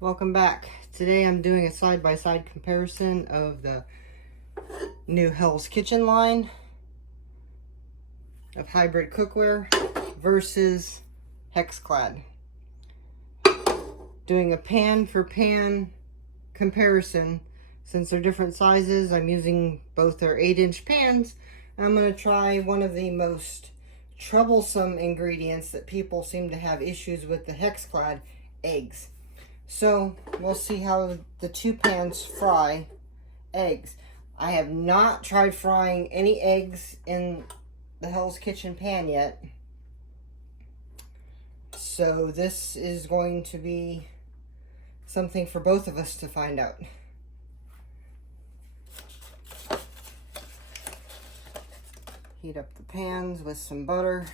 Welcome back. Today I'm doing a side-by-side comparison of the new Hell's Kitchen line of hybrid cookware versus Hexclad. Doing a pan for pan comparison. Since they're different sizes, I'm using both their 8-inch pans. I'm going to try one of the most troublesome ingredients that people seem to have issues with the Hexclad, eggs. So we'll see how the two pans fry eggs. I have not tried frying any eggs in the Hell's Kitchen pan yet. So this is going to be something for both of us to find out. Heat up the pans with some butter.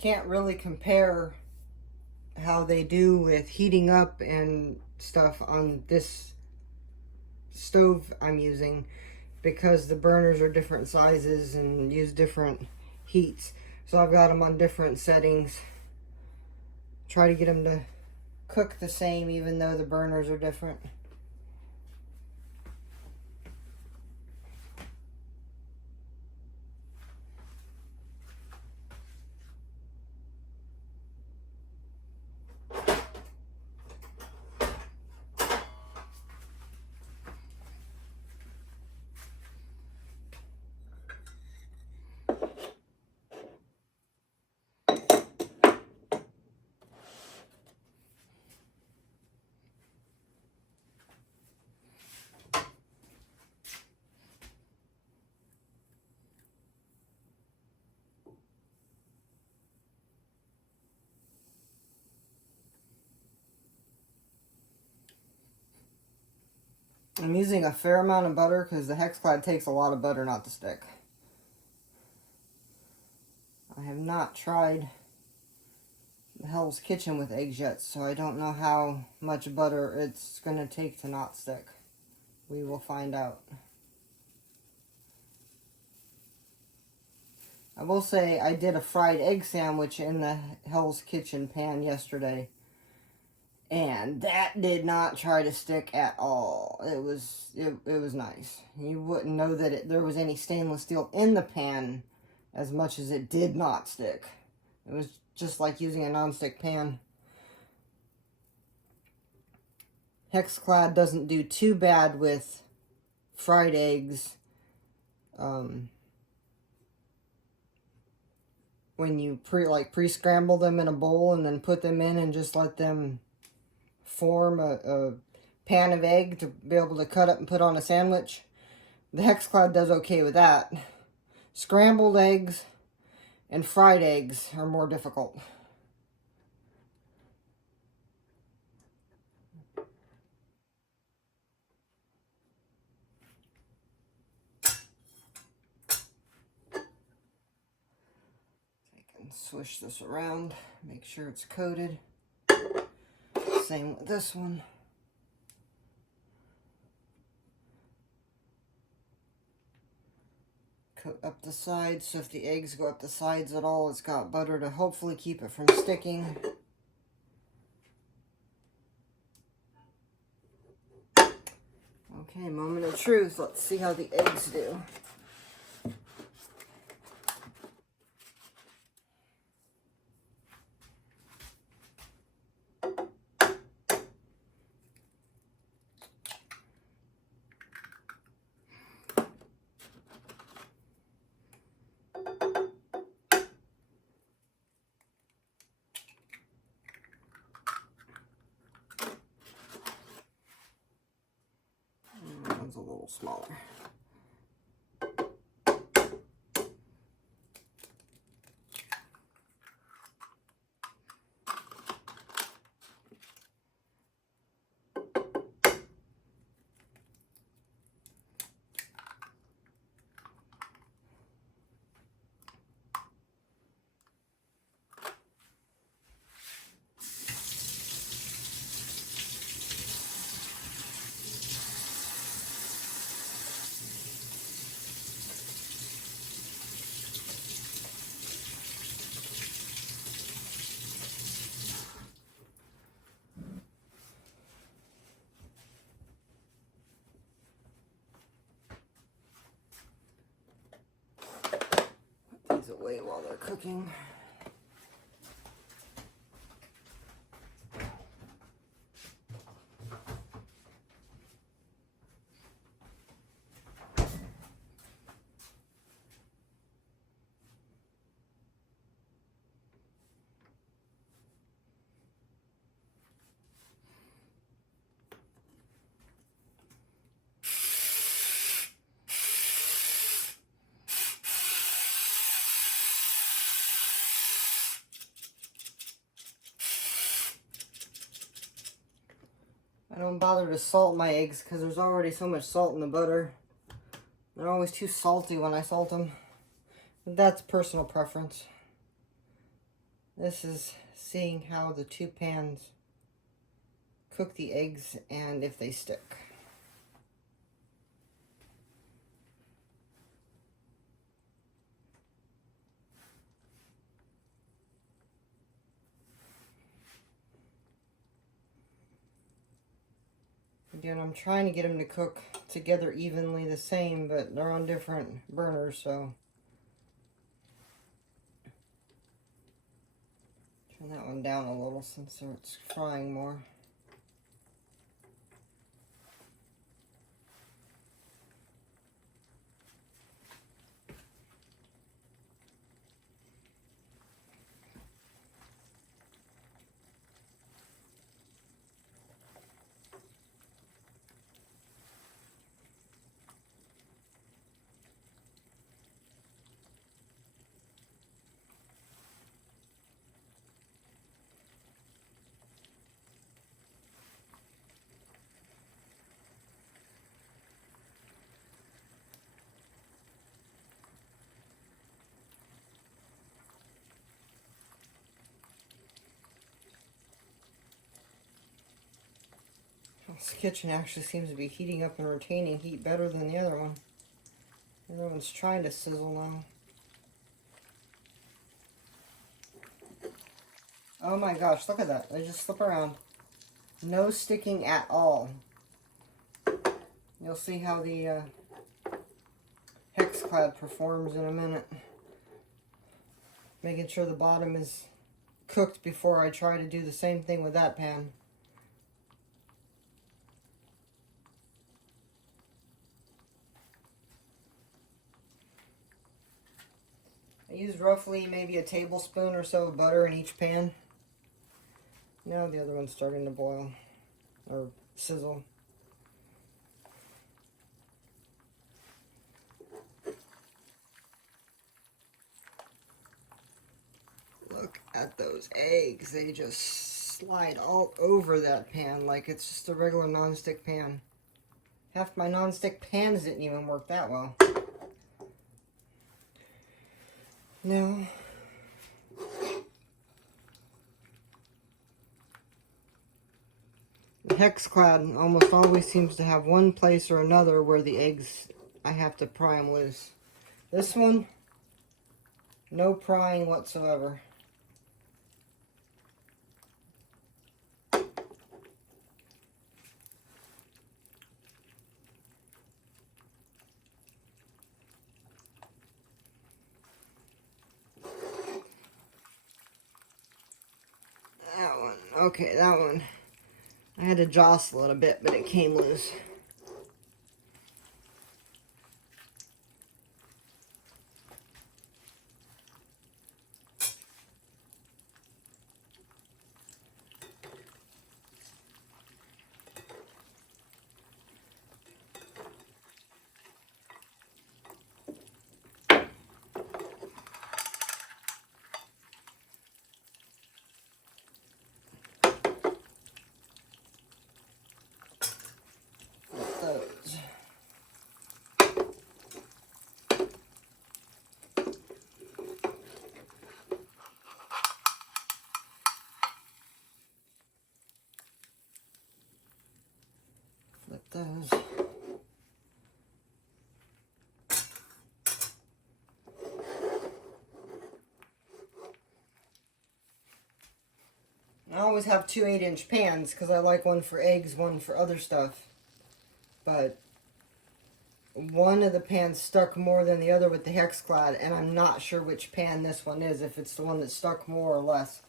Can't really compare how they do with heating up and stuff on this stove I'm using, because the burners are different sizes and use different heats. So I've got them on different settings. Try to get them to cook the same even though the burners are different. I'm using a fair amount of butter because the Hexclad takes a lot of butter not to stick. I have not tried the Hell's Kitchen with eggs yet, so I don't know how much butter it's going to take to not stick. We will find out. I will say I did a fried egg sandwich in the Hell's Kitchen pan yesterday, and that did not try to stick at all. It was nice. You wouldn't know that there was any stainless steel in the pan as much as it did not stick. It was just like using a nonstick pan. Hexclad doesn't do too bad with fried eggs. When you pre-scramble them in a bowl and then put them in and just let them form a pan of egg to be able to cut up and put on a sandwich. The Hexclad does okay with that. Scrambled eggs and fried eggs are more difficult. I can swish this around, make sure it's coated. Same with this one. Coat up the sides, so if the eggs go up the sides at all, it's got butter to hopefully keep it from sticking. Okay, moment of truth. Let's see how the eggs do. a little smaller. Put these away while they're cooking. I don't bother to salt my eggs because there's already so much salt in the butter. They're always too salty when I salt them. But that's personal preference. This is seeing how the two pans cook the eggs and if they stick. Again, I'm trying to get them to cook together evenly the same, but they're on different burners, so. Turn that one down a little since it's frying more. This kitchen actually seems to be heating up and retaining heat better than the other one. The other one's trying to sizzle now. Oh my gosh, look at that. They just slip around. No sticking at all. You'll see how the Hexclad performs in a minute. Making sure the bottom is cooked before I try to do the same thing with that pan. I use roughly maybe a tablespoon or so of butter in each pan. Now the other one's starting to boil or sizzle. Look at those eggs. They just slide all over that pan like it's just a regular nonstick pan. Half my nonstick pans didn't even work that well. Now, the Hexclad almost always seems to have one place or another where the eggs, I have to pry them loose. This one, no prying whatsoever. That one, okay, that one. I had to jostle it a bit, but it came loose. those. I always have two 8-inch pans because I like one for eggs, one for other stuff. But one of the pans stuck more than the other with the Hexclad, and I'm not sure which pan this one is, if it's the one that stuck more or less.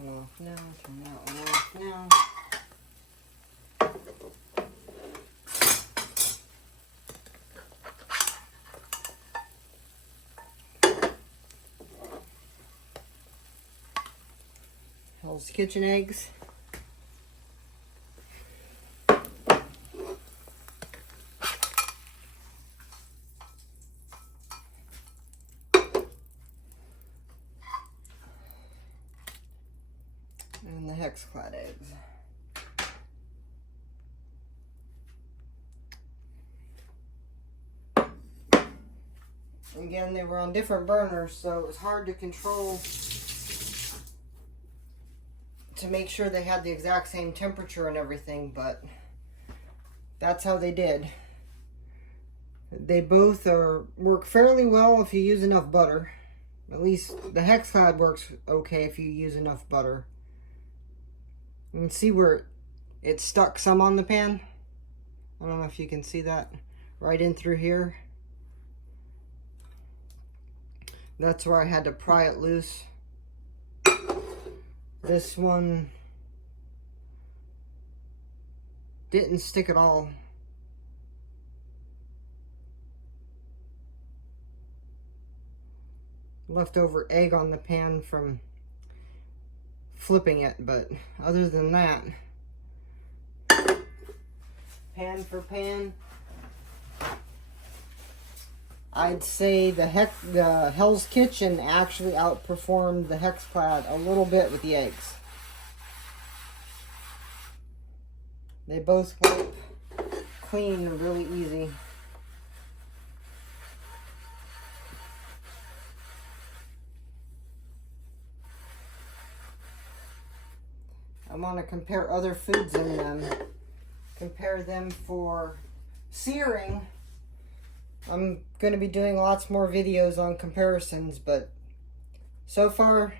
One off now, turn that one off now. Hell's Kitchen eggs. And the Hexclad eggs. Again, they were on different burners, so it was hard to control to make sure they had the exact same temperature and everything, but that's how they did. They both work fairly well if you use enough butter. At least the Hexclad works okay if you use enough butter. You can see where it stuck some on the pan. I don't know if you can see that right in through here. That's where I had to pry it loose. This one didn't stick at all. Leftover egg on the pan from flipping it, but other than that, pan for pan, I'd say the Hell's Kitchen actually outperformed the Hexclad a little bit with the eggs. They both wipe clean really easy. I want to compare other foods in them. Compare them for searing. I'm going to be doing lots more videos on comparisons, but so far,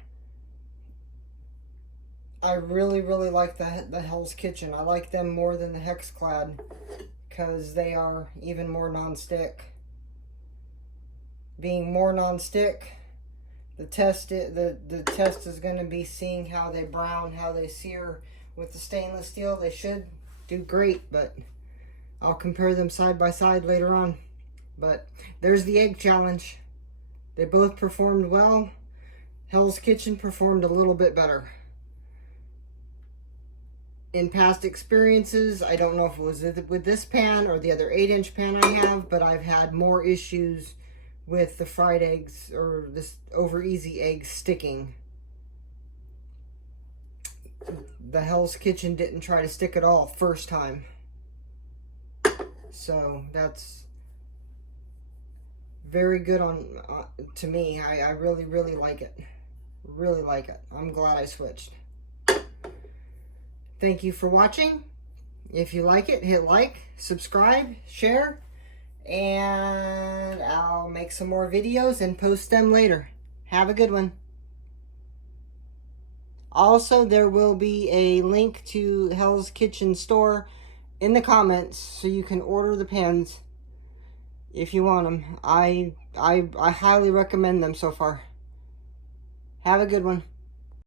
I really like the Hell's Kitchen. I like them more than the Hexclad because they are even more non-stick. Being more non-stick, the test is going to be seeing how they brown, how they sear with the stainless steel. They should do great, but I'll compare them side by side later on. But there's the egg challenge. They both performed well. Hell's Kitchen performed a little bit better. In past experiences, I don't know if it was with this pan or the other 8-inch pan I have, but I've had more issues with the fried eggs or this over easy eggs sticking. The Hell's Kitchen didn't try to stick at all first time. So that's very good on to me. I really like it. Really like it. I'm glad I switched. Thank you for watching. If you like it, hit like, subscribe, share, and I'll make some more videos and post them later. Have a good one. Also, there will be a link to Hell's Kitchen store in the comments so you can order the pans if you want them. I highly recommend them so far. Have a good one.